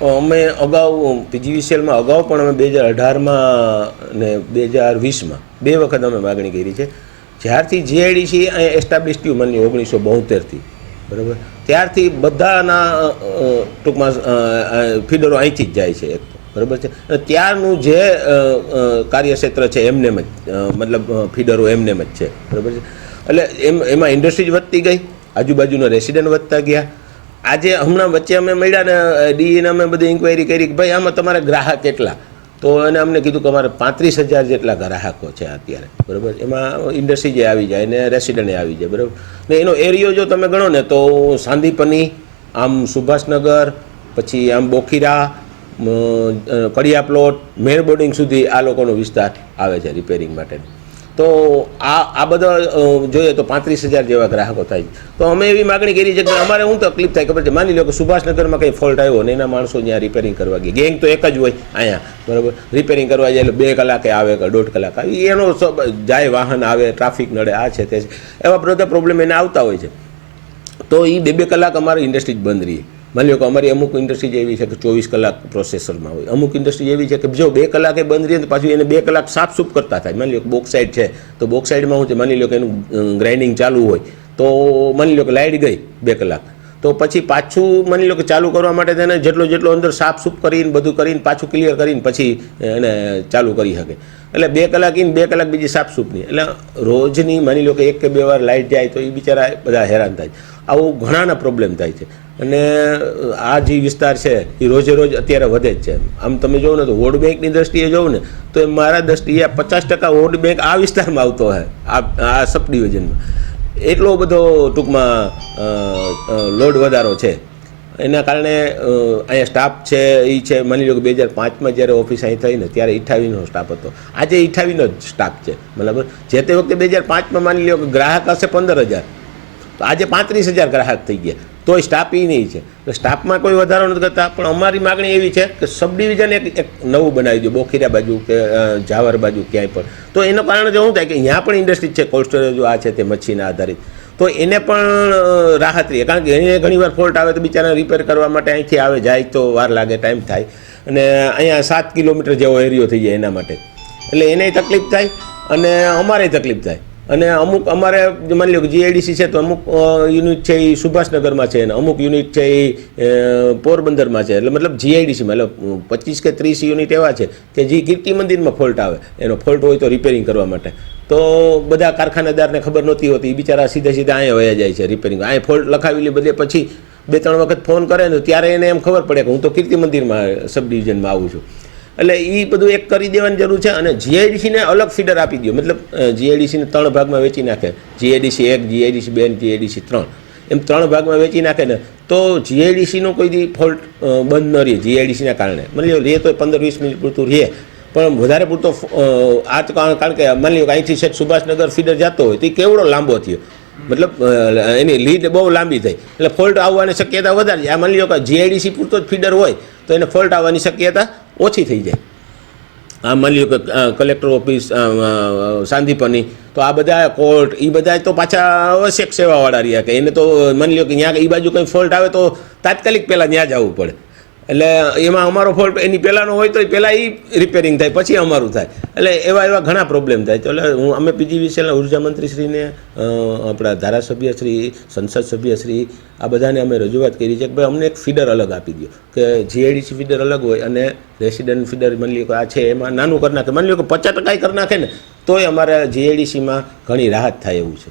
અમે અગાઉ પીજીવીસીએલમાં અગાઉ પણ અમે બે હજાર અઢારમાં ને બે હજાર વીસમાં બે વખત અમે માગણી કરી છે. જ્યારથી જીઆઈડીસી અહીંયા એસ્ટાબ્લિશ થયું, મને ઓગણીસો બોતેરથી. બરાબર? ત્યારથી બધાના ટૂંકમાં ફીડરો અહીંથી જ જાય છે બરાબર છે? અને ત્યારનું જે કાર્યક્ષેત્ર છે એમનેમ જ મતલબ ફીડરો એમનેમ જ છે. બરાબર છે? એટલે એમ, એમાં ઇન્ડસ્ટ્રીઝ વધતી ગઈ, આજુબાજુના રેસિડન્ટ વધતા ગયા આજે હમણાં વચ્ચે અમે મળ્યા ને ડીઈને અમે બધી ઇન્ક્વાયરી કરી કે ભાઈ, આમાં તમારા ગ્રાહક કેટલા? તો એને અમને કીધું કે અમારે પાંત્રીસ હજાર જેટલા ગ્રાહકો છે અત્યારે. બરાબર? એમાં ઇન્ડસ્ટ્રી જે આવી જાય ને રેસિડેન્ટ આવી જાય, બરાબર? ને એનો એરિયો જો તમે ગણો ને, તો સાંદીપની આમ સુભાષનગર, પછી આમ બોખીરા કડિયા પ્લોટ મેર બોર્ડિંગ સુધી આ લોકોનો વિસ્તાર આવે છે રિપેરિંગ માટે તો આ આ બધા જોઈએ તો પાંત્રીસ હજાર જેવા ગ્રાહકો થાય. તો અમે એવી માગણી કરી છે કે અમારે શું તકલીફ થાય, ખબર છે? માની લો કે સુભાષનગરમાં કંઈ ફોલ્ટ આવ્યો ને એના માણસો ત્યાં રિપેરિંગ કરવા ગયા. ગેંગ તો એક જ હોય અહીંયા, બરાબર? રિપેરિંગ કરવા જાય બે કલાકે આવે કે દોઢ કલાક આવે. એનો જાય વાહન આવે ટ્રાફિક નડે, આ છે તે છે. એવા બધા પ્રોબ્લેમ એને આવતા હોય છે. તો એ બે બે કલાક અમારી ઇન્ડસ્ટ્રી જ બંધ રહી. માની લો કે અમારી અમુક ઇન્ડસ્ટ્રી એવી છે કે ચોવીસ કલાક પ્રોસેસરમાં હોય. અમુક ઇન્ડસ્ટ્રી એવી છે કે જો બે કલાકે બંધ રહીએ તો પાછું એને બે કલાક સાફ સૂફ કરતા થાય. માની લો કે બોક્સાઇડ છે. તો બોક્સાઇડમાં હું છે, માની લો કે એનું ગ્રાઇન્ડિંગ ચાલુ હોય. તો માની લો કે લાઇટ ગઈ બે કલાક. તો પછી પાછું માની લો કે ચાલુ કરવા માટે તેને જેટલો જેટલો અંદર સાફ સૂફ કરીને, બધું કરીને, પાછું ક્લિયર કરીને પછી એને ચાલુ કરી શકે. એટલે બે કલાક ઇન બે કલાક બીજી સાફ સૂફની. એટલે રોજની માની લો કે એક કે બે વાર લાઇટ જાય તો એ બિચારા બધા હેરાન થાય આવું ઘણાના પ્રોબ્લેમ થાય છે. અને આ જે વિસ્તાર છે એ રોજે રોજ અત્યારે વધે જ છે આમ તમે જોવો ને તો વોર્ડ બેંકની દ્રષ્ટિએ જોવો ને, તો એ મારા દ્રષ્ટિએ પચાસ ટકા વોર્ડ બેંક આ વિસ્તારમાં આવતો હોય આ આ સબ ડિવિઝનમાં એટલો બધો ટૂંકમાં લોડ વધારો છે. એના કારણે અહીંયા સ્ટાફ છે એ છે, માની લો કે બે હજાર પાંચમાં જ્યારે ઓફિસ અહીં થઈને, ત્યારે ઇઠાવીનો સ્ટાફ હતો. આજે ઇઠાવીનો જ સ્ટાફ છે, બરાબર? જે તે વખતે બે હજાર પાંચમાં માની લો કે ગ્રાહક હશે પંદર હજાર, તો આજે પાંત્રીસ હજાર ગ્રાહક થઈ ગયા. તોય સ્ટાફ એ નહીં છે. તો સ્ટાફમાં કોઈ વધારો નથી કરતા, પણ અમારી માગણી એવી છે કે સબ ડિવિઝન એક એક નવું બનાવી દો, બોખીરા બાજુ કે ઝાવર બાજુ ક્યાંય પણ. તો એનું કારણ શું થાય કે અહીંયા પણ ઇન્ડસ્ટ્રી છે કોલ્ડ સ્ટોરેજ આ છે તે મચ્છીના આધારિત. તો એને પણ રાહત રહે. કારણ કે એને ઘણીવાર ફોલ્ટ આવે તો બિચારા રિપેર કરવા માટે અહીંથી આવે, જાય તો વાર લાગે ટાઈમ થાય. અને અહીંયા સાત કિલોમીટર જેવો એરિયો થઈ જાય એના માટે. એટલે એને તકલીફ થાય અને અમારે તકલીફ થાય. અને અમુક અમારે માની લો કે જીઆઈડીસી છે તો અમુક યુનિટ છે એ સુભાષનગરમાં છે અને અમુક યુનિટ છે એ પોરબંદરમાં છે. એટલે મતલબ જીઆઈડીસીમાં એટલે પચીસ કે ત્રીસ યુનિટ એવા છે કે જે કીર્તિ મંદિરમાં ફોલ્ટ આવે. એનો ફોલ્ટ હોય તો રિપેરિંગ કરવા માટે. તો બધા કારખાનેદારને ખબર નહોતી હોતી. એ બિચારા સીધા સીધા અહીંયા વયા જાય છે રિપેરિંગ અહીંયા ફોલ્ટ લખાવી લે બધે, પછી બે ત્રણ વખત ફોન કરે ને ત્યારે એને એમ ખબર પડે કે હું તો કીર્તિ મંદિરમાં સબ ડિવિઝનમાં આવું છું. એટલે એ બધું એક કરી દેવાની જરૂર છે અને જીઆઈડીસીને અલગ ફીડર આપી દો મતલબ જીઆઈડીસીને ત્રણ ભાગમાં વેચી નાખે. જીઆઈડીસી એક જીઆઈડીસી બે જીઆઈડીસી ત્રણ. એમ ત્રણ ભાગમાં વેચી નાખે ને, તો જીઆઈડીસીનો કોઈ ફોલ્ટ બંધ ન રહે જીઆઈડીસીના કારણે. મતલબ રહે તો પંદર વીસ મિનિટ પૂરતું રહે. પણ વધારે પૂરતો આ કારણ કે માની લો કે અહીંથી સુભાષનગર ફીડર જતો હોય તો એ કેવડો લાંબો થયો. મતલબ એની લીડ બહુ લાંબી થઈ. એટલે ફોલ્ટ આવવાની શક્યતા વધારે આ માની લો કે જીઆઈડીસી પૂરતો જ ફીડર હોય, તો એને ફોલ્ટ આવવાની શક્યતા ઓછી થઈ જાય. આ માની લો કે કલેક્ટર ઓફિસ સાંદીપની, તો આ બધા કોર્ટ એ બધા તો પાછા આવશ્યક સેવાવાળા રહ્યા કે એને તો, માની લો કે ત્યાં એ બાજુ કંઈ ફોલ્ટ આવે તો તાત્કાલિક પહેલાં ત્યાં જવું પડે. એટલે એમાં અમારો ફોલ્ટ એની પહેલાંનો હોય તો એ પહેલાં એ રિપેરિંગ થાય, પછી અમારું થાય. એટલે એવા એવા ઘણા પ્રોબ્લેમ થાય. તો એટલે હું, અમે પીજીવીસીએલના ઊર્જા મંત્રીશ્રીને આપણા ધારાસભ્ય શ્રી, સંસદ સભ્યશ્રી આ બધાને અમે રજૂઆત કરી છે કે ભાઈ અમને એક ફીડર અલગ આપી દો કે જીઆઈડીસી ફીડર અલગ હોય અને રેસિડન્ટ ફીડર માની લ્યો કે આ છે, એમાં નાનું કરી નાખે. માની લ્યો કે પચાસ ટકા કરી નાખે ને, તોય અમારે જીઆઈડીસીમાં ઘણી રાહત થાય એવું છે.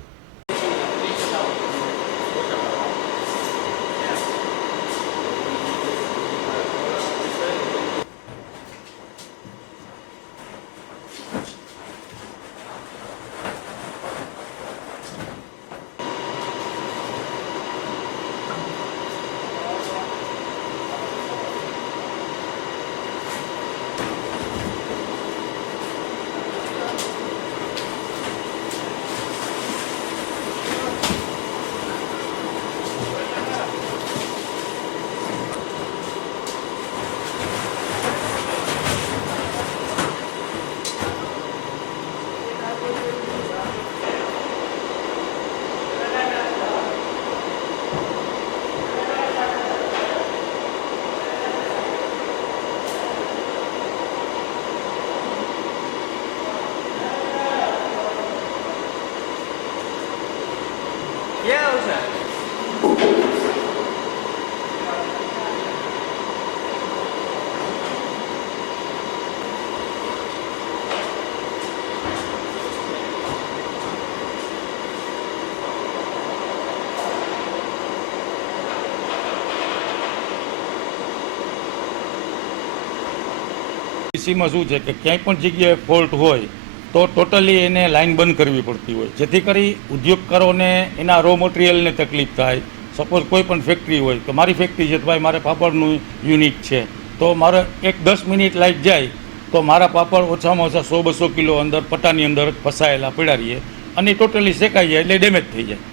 ડીસીમાં શું છે કે ક્યાંય પણ જગ્યાએ ફોલ્ટ હોય તો ટોટલી એને લાઈન બંધ કરવી પડતી હોય. જેથી કરી ઉદ્યોગકારોને એના રો મટીરિયલને તકલીફ થાય. સપોઝ કોઈ પણ ફેક્ટરી હોય તો મારી ફેક્ટરી છે તો ભાઈ મારે પાપડનું યુનિટ છે. તો મારે એક દસ મિનિટ લાઈટ જાય તો મારા પાપડ ઓછામાં ઓછા સો બસો કિલો અંદર પટ્ટાની અંદર ફસાયેલા પડ્યા અને ટોટલી શેકાઈ જાય એટલે ડેમેજ થઈ જાય.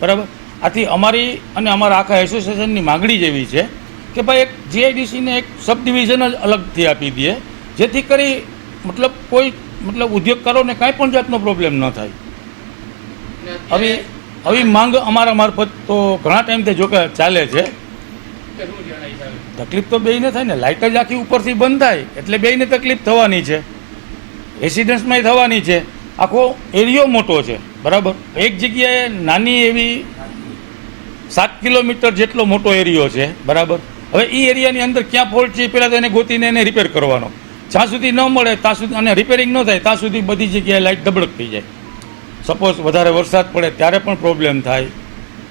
બરાબર? આથી અમારી અને અમારા આખા એસોસિએશનની માગણી જેવી છે કે ભાઈ એક જીઆઈડીસીને એક સબ ડિવિઝન જ અલગથી આપી દઈએ જેથી કરી મતલબ કોઈ મતલબ ઉદ્યોગકારોને કાંઈ પણ જાતનો પ્રોબ્લેમ ન થાય. હવે આવી માંગ અમારા મારફત તો ઘણા ટાઈમથી જો કે ચાલે છે. તકલીફ તો બેયને થાય ને લાઇટ જ આખી ઉપરથી બંધ થાય એટલે બેયને તકલીફ થવાની છે. રેસિડન્સમાંય થવાની છે. આખો એરિયો મોટો છે બરાબર? એક જગ્યાએ નાની એવી સાત કિલોમીટર જેટલો મોટો એરિયો છે બરાબર? હવે એ એરિયાની અંદર ક્યાં ફોલ્ટ છે પહેલાં તો એને ગોતીને એને રિપેર કરવાનો. જ્યાં સુધી ન મળે, ત્યાં સુધી અને રિપેરિંગ ન થાય, ત્યાં સુધી બધી જગ્યાએ લાઇટ ધબડક થઈ જાય. સપોઝ વધારે વરસાદ પડે, ત્યારે પણ પ્રોબ્લેમ થાય.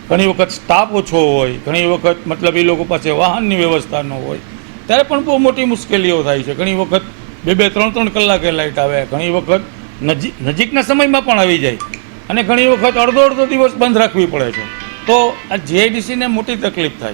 ઘણી વખત સ્ટાફ ઓછો હોય, ઘણી વખત મતલબ એ લોકો પાસે વાહનની વ્યવસ્થા ન હોય. ત્યારે પણ બહુ મોટી મુશ્કેલીઓ થાય છે. ઘણી વખત બે બે, ત્રણ ત્રણ કલાકે લાઇટ આવે. ઘણી વખત નજીક નજીકના સમયમાં પણ આવી જાય. અને ઘણી વખત અડધો અડધો દિવસ બંધ રાખવી પડે છે. તો આ જીઆઈડીસીને મોટી તકલીફ થાય.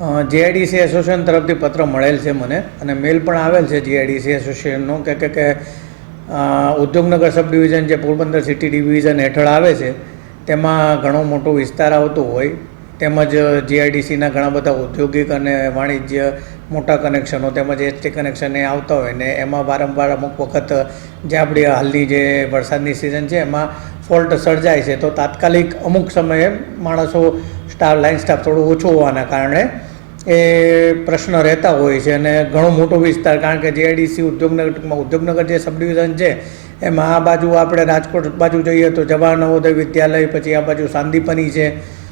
જીઆઈડીસી એસોસિએશન તરફથી પત્ર મળેલ છે મને, અને મેલ પણ આવેલ છે જીઆઈડીસી એસોસિએશનનો કે કે કે ઉદ્યોગનગર સબ ડિવિઝન જે પોરબંદર સિટી ડિવિઝન હેઠળ આવે છે, તેમાં ઘણો મોટો વિસ્તાર આવતો હોય, તેમજ જીઆઈડીસીના ઘણા બધા ઔદ્યોગિક અને વાણિજ્ય મોટા કનેક્શનો તેમજ એસટી કનેક્શન એ આવતા હોય ને, એમાં વારંવાર અમુક વખત જે આપણી હાલની જે વરસાદની સિઝન છે, એમાં ફોલ્ટ સર્જાય છે. તો તાત્કાલિક અમુક સમયે માણસો સ્ટાફ લાઇન સ્ટાફ થોડો ઓછો હોવાના કારણે એ પ્રશ્ન રહેતા હોય છે અને ઘણો મોટો વિસ્તાર, કારણ કે જીઆઈડીસી ઉદ્યોગનગર ટૂંકમાં ઉદ્યોગનગર જે સબ ડિવિઝન છે, એમાં આ બાજુ આપણે રાજકોટ બાજુ જઈએ તો જવાહર નવોદય વિદ્યાલય, પછી આ બાજુ સાંદીપની છે,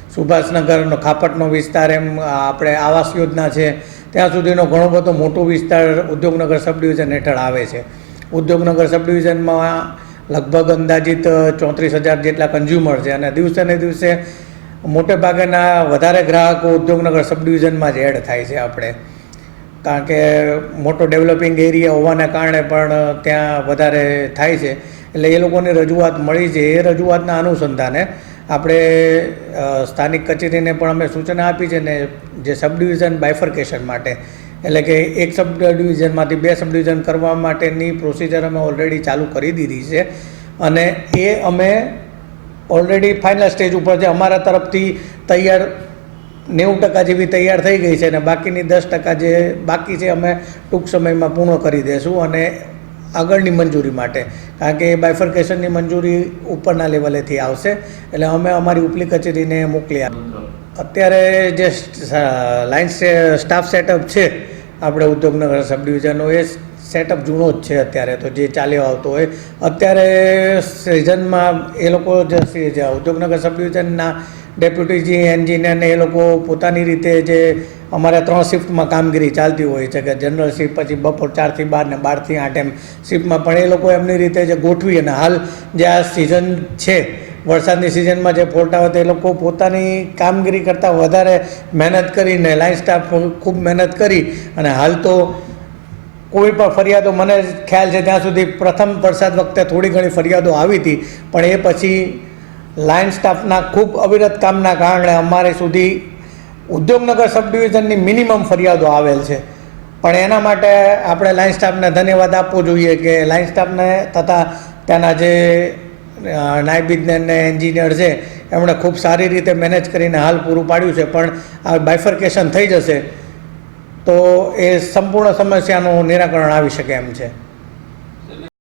સુભાષનગરનો ખાપટનો વિસ્તાર, એમ આપણે આવાસ યોજના છે, ત્યાં સુધીનો ઘણો બધો મોટો વિસ્તાર ઉદ્યોગનગર સબ ડિવિઝન હેઠળ આવે છે. ઉદ્યોગનગર સબ ડિવિઝનમાં લગભગ અંદાજિત ચોત્રીસ હજાર જેટલા કન્ઝ્યુમર છે અને દિવસે ને દિવસે મોટે ભાગેના વધારે ગ્રાહકો ઉદ્યોગનગર સબ ડિવિઝનમાં જ એડ થાય છે આપણે. કારણ કે મોટો ડેવલપિંગ એરિયા હોવાના કારણે પણ ત્યાં વધારે થાય છે. એટલે એ લોકોની રજૂઆત મળી છે. એ રજૂઆતના અનુસંધાને આપણે સ્થાનિક કચેરીને પણ અમે સૂચના આપી છે ને જે સબ ડિવિઝન બાયફર્કેશન માટે. એટલે કે એક સબ ડિવિઝનમાંથી બે સબ ડિવિઝન કરવા માટેની પ્રોસિજર અમે ઓલરેડી ચાલુ કરી દીધી છે. અને એ અમે ઓલરેડી ફાઇનલ સ્ટેજ ઉપર છે અમારા તરફથી તૈયાર નેવું ટકા જેવી તૈયાર થઈ ગઈ છે અને બાકીની દસ ટકા જે બાકી છે અમે ટૂંક સમયમાં પૂર્ણ કરી દઈશું અને આગળની મંજૂરી માટે. કારણ કે એ બાયફર્કેશનની મંજૂરી ઉપરના લેવલેથી આવશે. એટલે અમે અમારી ઉપલી કચેરીને મોકલી આપ અત્યારે જે લાઇન સ્ટાફ સેટઅપ છે, આપણે ઉદ્યોગનગર સબ ડિવિઝનનો એ સેટઅપ જૂનો જ છે અત્યારે તો જે ચાલ્યો આવતો હોય. અત્યારે સિઝનમાં એ લોકો જે ઉદ્યોગનગર સબ ડિવિઝનના ડેપ્યુટી જી એન્જિનિયરને એ લોકો પોતાની રીતે જે અમારે ત્રણ શિફ્ટમાં કામગીરી ચાલતી હોય છે કે જનરલ શિફ્ટ પછી બપોર ચારથી બાર ને બારથી આઠ એમ શિફ્ટમાં. પણ એ લોકો એમની રીતે જે ગોઠવી અને હાલ જે આ સિઝન છે, વરસાદની સિઝનમાં જે ફોલ્ટ આવે તે લોકો પોતાની કામગીરી કરતાં વધારે મહેનત કરીને લાઇન સ્ટાફ ખૂબ મહેનત કરી અને હાલ તો કોઈ પણ ફરિયાદો, મને ખ્યાલ છે ત્યાં સુધી પ્રથમ વરસાદ વખતે થોડી ઘણી ફરિયાદો આવી હતી, પણ એ પછી લાઇન સ્ટાફના ખૂબ અવિરત કામના કારણે અમારે સુધી ઉદ્યોગનગર સબ ડિવિઝનની મિનિમમ ફરિયાદો આવેલ છે. પણ એના માટે આપણે લાઇન સ્ટાફને ધન્યવાદ આપવો જોઈએ કે લાઇન સ્ટાફને તથા ત્યાંના જે નાયબ વિજ્ઞાન એન્જિનિયર છે, એમણે ખૂબ સારી રીતે મેનેજ કરીને હાલ પૂરું પાડ્યું છે, પણ આ બાયફર્કેશન થઈ જશે. તો એ સંપૂર્ણ સમસ્યાનું નિરાકરણ આવી શકે એમ છે.